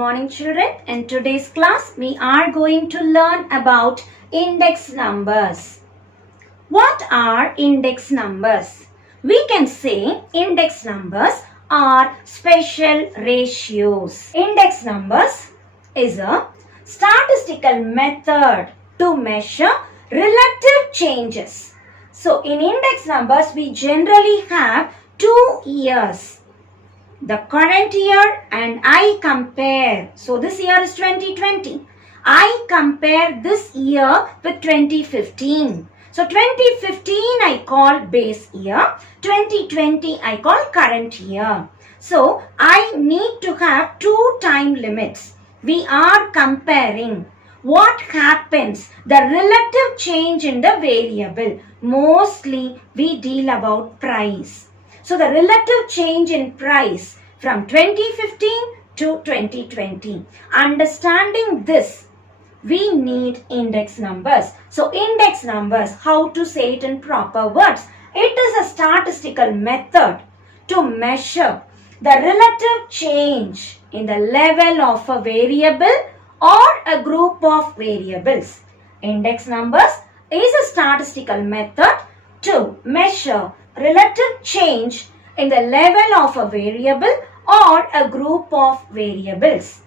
morning children. In today's class, we are going to learn about index numbers. What are index numbers? We can say index numbers are special ratios. Index numbers is a statistical method to measure relative changes. So in index numbers, we generally have 2 years. The current year and I compare. So this year is 2020. I compare this year with 2015. So 2015 I call base year. 2020 I call current year. So I need to have 2 time limits. We are comparing what happens, the relative change in the variable. Mostly we deal about price. So the relative change in price from 2015 to 2020. Understanding this, we need index numbers. So index numbers, how to say it in proper words? It is a statistical method to measure the relative change in the level of a variable or a group of variables. Index numbers is a statistical method to measure relative change in the level of a variable or a group of variables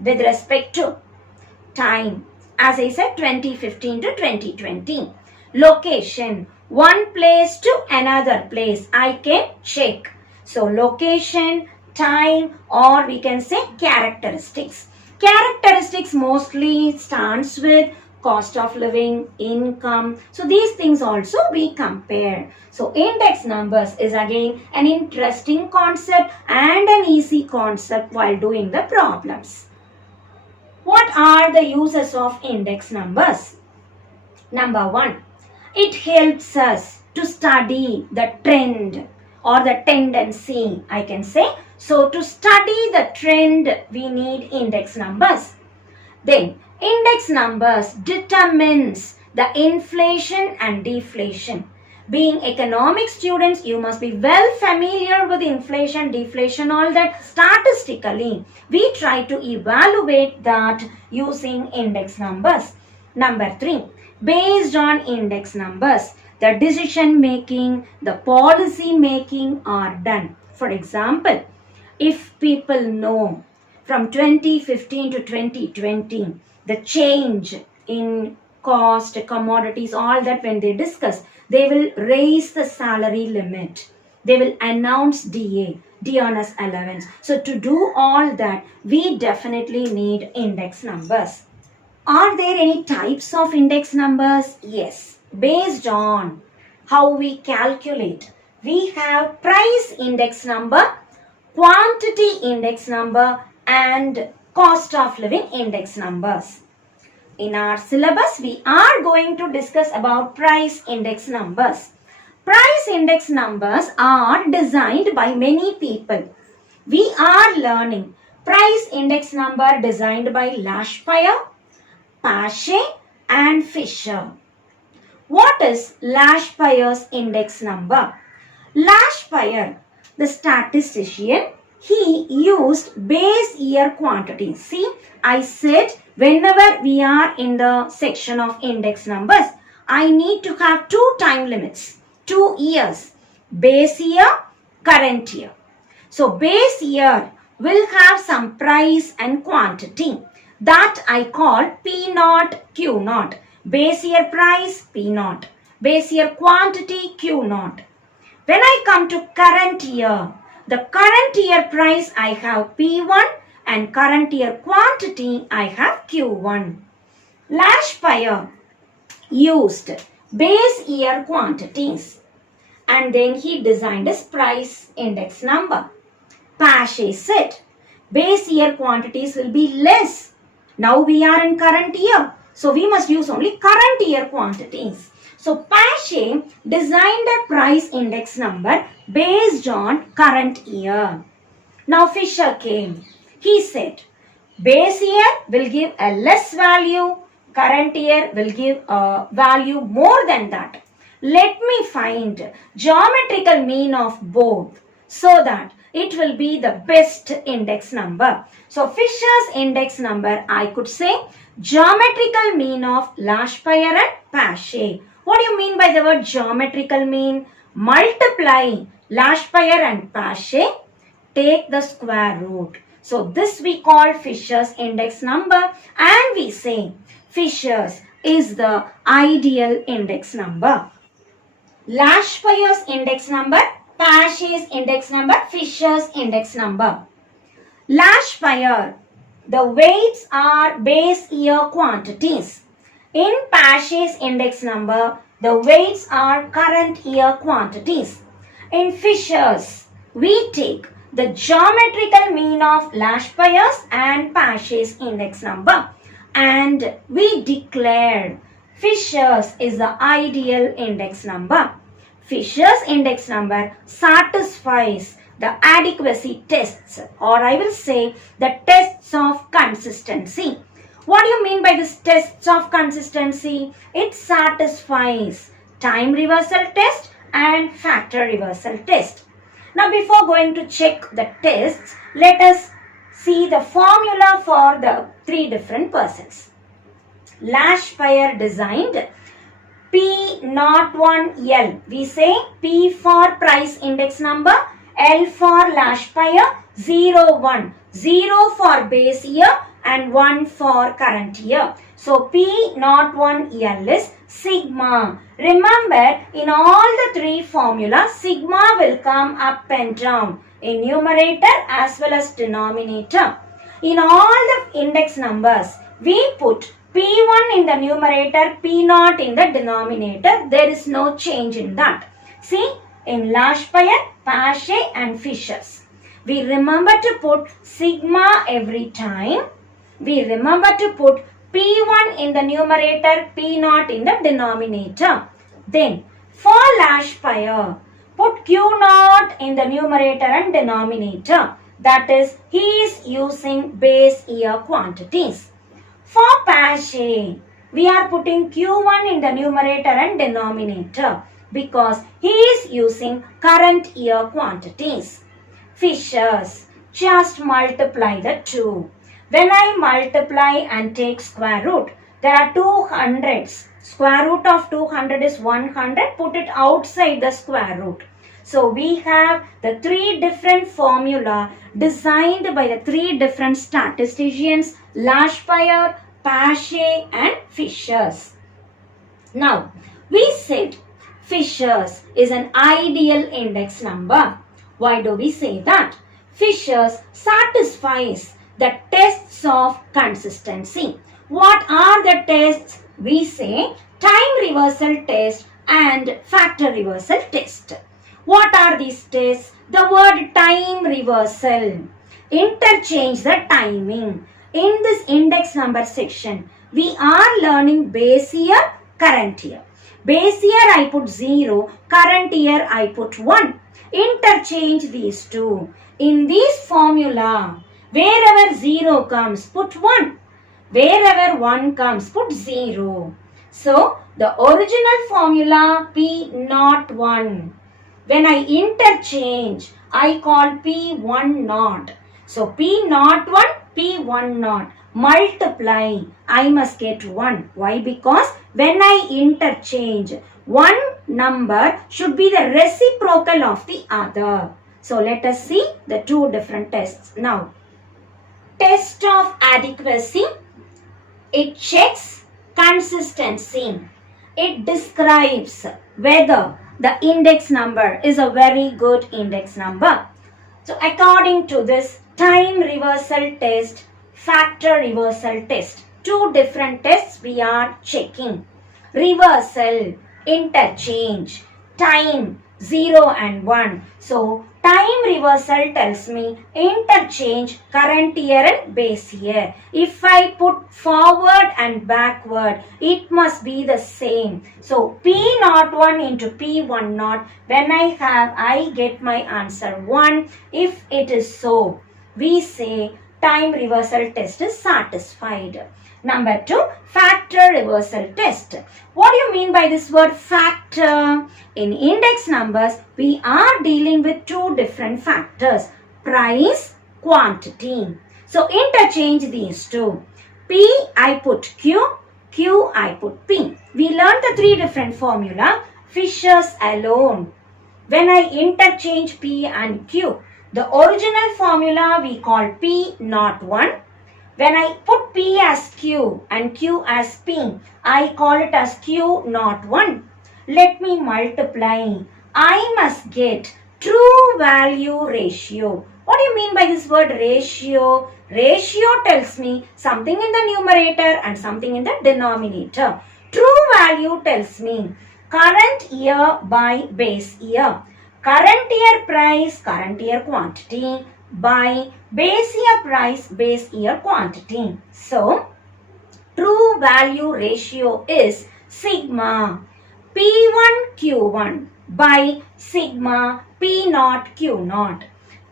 with respect to time. As I said, 2015 to 2020. Location, one place to another place. I can check. So location, time, or we can say characteristics. Characteristics mostly stands with cost of living, income. So these things also we compare. So index numbers is again an interesting concept and an easy concept while doing the problems. What are the uses of index numbers? Number 1, it helps us to study the trend or the tendency, I can say. So to study the trend, we need index numbers. Then index numbers determines the inflation and deflation. Being economic students, you must be well familiar with inflation, deflation, all that. Statistically, we try to evaluate that using index numbers. Number 3, based on index numbers, the decision making, the policy making are done. For example, if people know from 2015 to 2020, the change in cost, commodities, all that when they discuss, they will raise the salary limit. They will announce DA, Diana's allowance. So to do all that, we definitely need index numbers. Are there any types of index numbers? Yes. Based on how we calculate, we have price index number, quantity index number, and cost of living index numbers. In our syllabus, we are going to discuss about price index numbers. Price index numbers are designed by many people. We are learning price index number designed by Lashpire, Pache, and Fisher. What is Lashpire's index number? Lashpire, the statistician, he used base year quantity. See, I said whenever we are in the section of index numbers, I need to have 2 time limits, 2 years, base year, current year. So base year will have some price and quantity. That I call P0, Q0. Base year price, P0. Base year quantity, Q0. When I come to current year, the current year price I have P1 and current year quantity I have Q1. Lashpire used base year quantities and then he designed his price index number. Pache said base year quantities will be less. Now we are in current year, so we must use only current year quantities. So Pache designed a price index number based on current year. Now Fisher came. He said base year will give a less value, current year will give a value more than that. Let me find geometrical mean of both so that it will be the best index number. So Fisher's index number, I could say geometrical mean of last pair and Paget. What do you mean by the word geometrical mean? Multiply last pair and Paget, take the square root. So this we call Fisher's index number, and we say Fisher's is the ideal index number. Last pair's index number, Paget's index number, Fisher's index number. Last pair, the weights are base year quantities. In Paget's index number, the weights are current year quantities. In Fisher's, we take the geometrical mean of last pairs and Paget's index number, and we declare Fisher's is the ideal index number. Fisher's index number satisfies the adequacy tests, or I will say the tests of consistency. What do you mean by this tests of consistency? It satisfies time reversal test and factor reversal test. Now before going to check the tests, let us see the formula for the three different persons. Last pair designed P01L. We say P for price index number, L for last pair, 01, 0 for base year and 1 for current year. So P01L is sigma. Remember, in all the three formulas, sigma will come up and down in numerator as well as denominator. In all the index numbers, we put P1 in the numerator, P0 in the denominator. There is no change in that. See, in last pair, Paget and Fisher's, we remember to put sigma every time. We remember to put P1 in the numerator, P0 in the denominator. Then, for last pair, put Q0 in the numerator and denominator. That is, he is using base year quantities. For Paget, we are putting Q1 in the numerator and denominator because he is using current year quantities. Fisher's, just multiply the two. When I multiply and take square root, there are two hundreds. Square root of 200 is 100. Put it outside the square root. So we have the three different formula designed by the three different statisticians, last pair, Paget and Fisher's. Now, we said Fisher's is an ideal index number. Why do we say that? Fisher's satisfies the tests of consistency. What are the tests? We say time reversal test and factor reversal test. What are these tests? The word time reversal. Interchange the timing. In this index number section, we are learning base year, current year. Base year I put 0, current year I put 1. Interchange these two. In this formula, wherever 0 comes, put 1. Wherever 1 comes, put 0. So, the original formula P01. When I interchange, I call P10. So, P01, P10. Multiply, I must get 1. Why? Because when I interchange, one number should be the reciprocal of the other. So, let us see the two different tests now. Test of adequacy. It checks consistency. It describes whether the index number is a very good index number. So, according to this time reversal test, factor reversal test, two different tests we are checking. Reversal, interchange, time 0 and 1. So, time reversal tells me interchange current year and base year. If I put forward and backward, it must be the same. So, P01 into P10, when I get my answer 1. If it is so, we say time reversal test is satisfied. Number 2, factor reversal test. What do you mean by this word factor? In index numbers, we are dealing with two different factors. price, quantity. So interchange these two. P I put Q, Q I put P. We learned the three different formula. Fishers alone. When I interchange P and Q, the original formula we call P not 1. When I put P as Q and Q as P, I call it as Q not 1. Let me multiply. I must get true value ratio. What do you mean by this word ratio? Ratio tells me something in the numerator and something in the denominator. True value tells me current year by base year. Current year price, current year quantity by base year price, base year quantity. So, true value ratio is sigma P1 Q1 by sigma P0 Q0.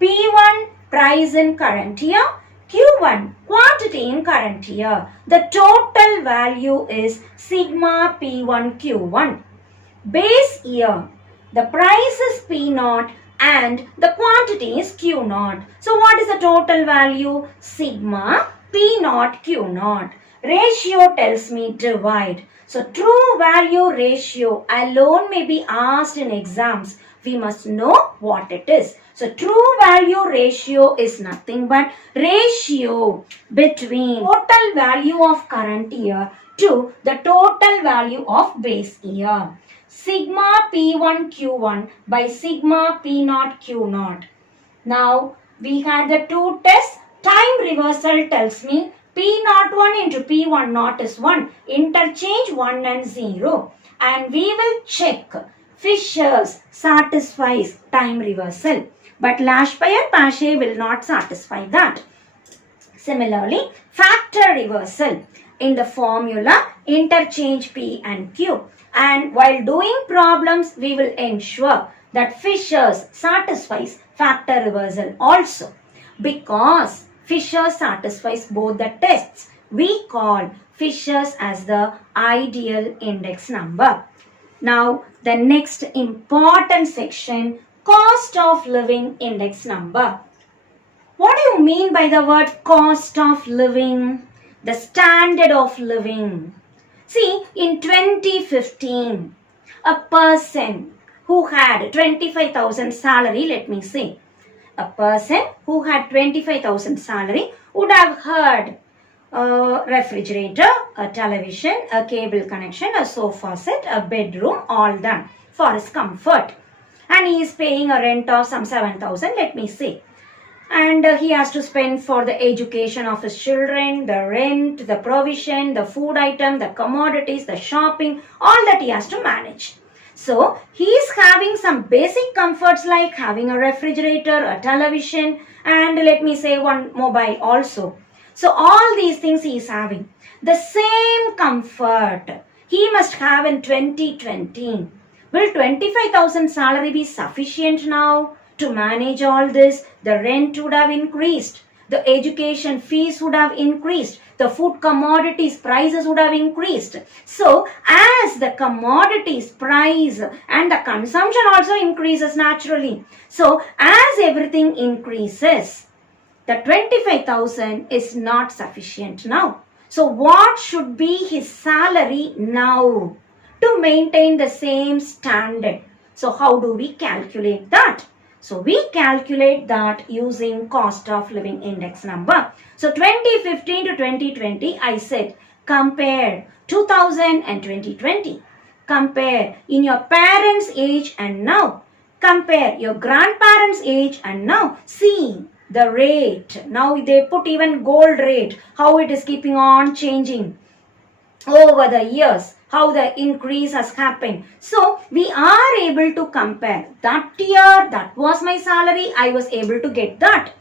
P1 price in current year, Q1 quantity in current year. The total value is sigma P1 Q1. Base year, the price is P0 and the quantity is Q0. So what is the total value? Sigma P0 Q0. Ratio tells me divide. So true value ratio alone may be asked in exams. We must know what it is. So true value ratio is nothing but ratio between total value of current year to the total value of base year. Sigma P1 Q1 by sigma P0 Q0. Now we had the two tests. Time reversal tells me P01 into P10 is 1. Interchange 1 and 0. And we will check Fishers satisfies time reversal. But Lashpayer-Pache will not satisfy that. Similarly, factor reversal. In the formula, interchange P and Q. And while doing problems, we will ensure that Fishers satisfies factor reversal also. Because Fishers satisfies both the tests, we call Fishers as the ideal index number. Now, the next important section, cost of living index number. What do you mean by the word cost of living? The standard of living. See, in 2015, a person who had 25,000 salary, let me say, a person who had 25,000 salary would have had a refrigerator, a television, a cable connection, a sofa set, a bedroom, all done for his comfort. And he is paying a rent of some 7,000, let me say. And he has to spend for the education of his children, the rent, the provision, the food item, the commodities, the shopping, all that he has to manage. So, he is having some basic comforts like having a refrigerator, a television, and let me say one mobile also. So, all these things he is having. The same comfort he must have in 2020. Will 25,000 salary be sufficient now to manage all this? The rent would have increased. The education fees would have increased. The food commodities prices would have increased. So, as the commodities price and the consumption also increases naturally. So, as everything increases, the 25,000 is not sufficient now. So, what should be his salary now to maintain the same standard? So, how do we calculate that? So, we calculate that using cost of living index number. So, 2015 to 2020, I said compare 2000 and 2020. Compare in your parents' age and now. Compare your grandparents' age and now. See the rate. Now, they put even gold rate. How it is keeping on changing over the years. How the increase has happened. So, we are able to compare. That year, that was my salary. I was able to get that.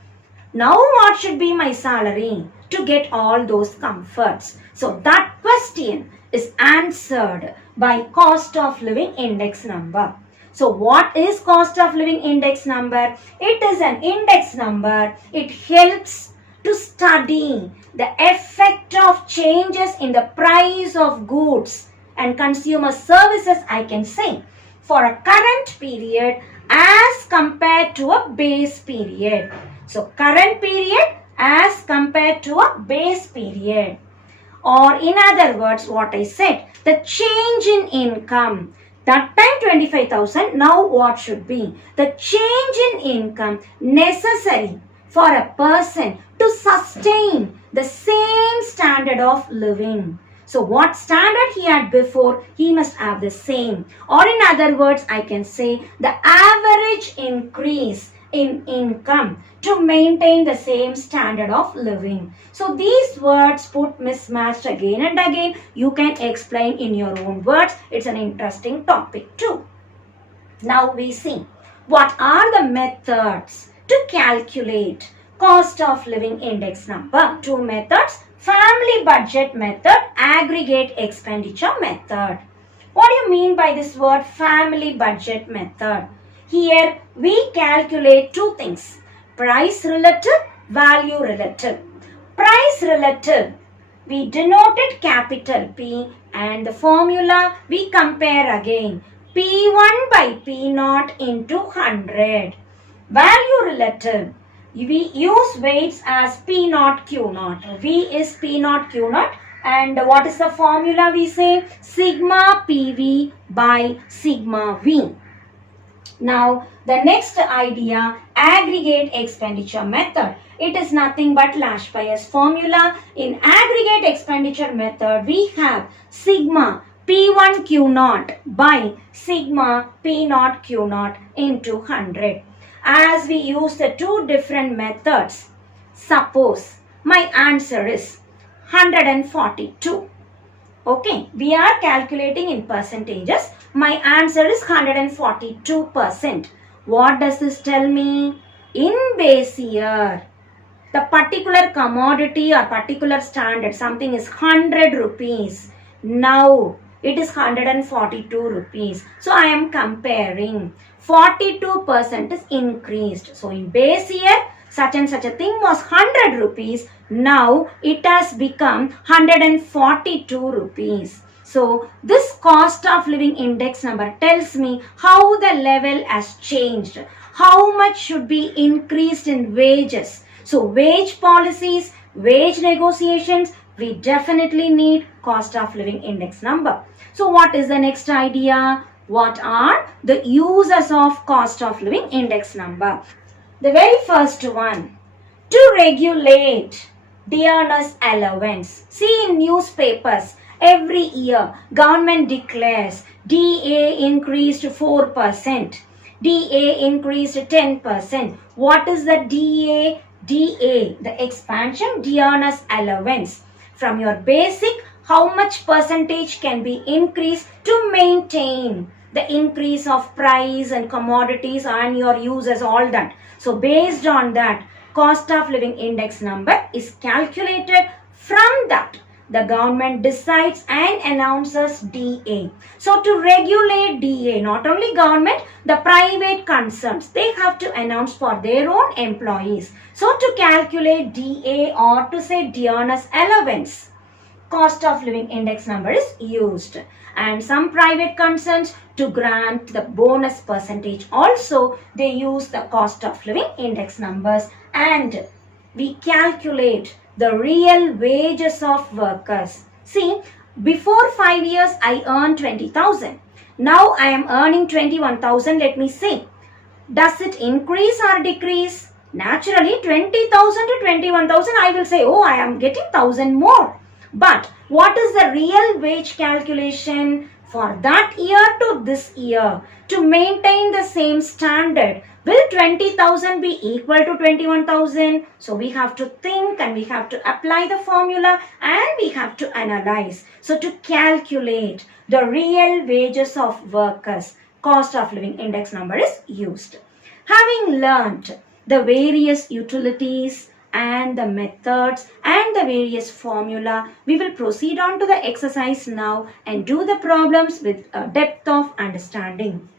Now, what should be my salary to get all those comforts? So, that question is answered by cost of living index number. So, what is cost of living index number? It is an index number. It helps to study the effect of changes in the price of goods and consumer services, I can say, for a current period as compared to a base period. So current period as compared to a base period. Or in other words, what I said, the change in income. That time 25,000, now what should be? The change in income necessary for a person to sustain the same standard of living. So what standard he had before, he must have the same. Or in other words, I can say the average increase in income to maintain the same standard of living. So these words put mismatched again and again. You can explain in your own words. It's an interesting topic too. Now we see what are the methods to calculate cost of living index number. Two methods: family budget method, aggregate expenditure method. What do you mean by this word family budget method? Here we calculate two things: price relative, value relative. Price relative, we denoted capital P, and the formula we compare again. P1 by P0 into 100. Value relative, we use weights as P0 Q0. V is P0 Q0, and what is the formula we say? Sigma PV by sigma V. Now the next idea, aggregate expenditure method. It is nothing but Lash-Byers formula. In aggregate expenditure method, we have sigma P1 Q0 by sigma P0 Q0 into 100. As we use the two different methods, suppose my answer is 142. Okay, we are calculating in percentages. My answer is 142%. What does this tell me? In base year, the particular commodity or particular standard, something is 100 rupees. Now it is 142 rupees. So I am comparing. 42% is increased. So in base year, such and such a thing was 100 rupees. Now it has become 142 rupees. So this cost of living index number tells me how the level has changed. How much should be increased in wages. So wage policies, wage negotiations, we definitely need cost of living index number. So what is the next idea? What are the uses of cost of living index number? The very first one, to regulate dearness allowance. See in newspapers, every year government declares DA increased 4%, DA increased 10%. What is the DA? DA, the expansion dearness allowance. From your basic, how much percentage can be increased to maintain the increase of price and commodities and your uses, all that. So based on that, cost of living index number is calculated. From that, the government decides and announces DA. So to regulate DA, not only government, the private concerns, they have to announce for their own employees. So to calculate DA, or to say dearness allowance, cost of living index number is used. And some private concerns, to grant the bonus percentage also, they use the cost of living index numbers. And we calculate the real wages of workers. See, before 5 years I earned 20,000. Now I am earning 21,000. Let me see. Does it increase or decrease? Naturally, 20,000 to 21,000, I will say, oh, I am getting 1,000 more. But what is the real wage calculation for that year to this year? To maintain the same standard, will 20,000 be equal to 21,000? So we have to think and we have to apply the formula and we have to analyze. So to calculate the real wages of workers, cost of living index number is used. Having learnt the various utilities and the methods and the various formula, we will proceed on to the exercise now and do the problems with a depth of understanding.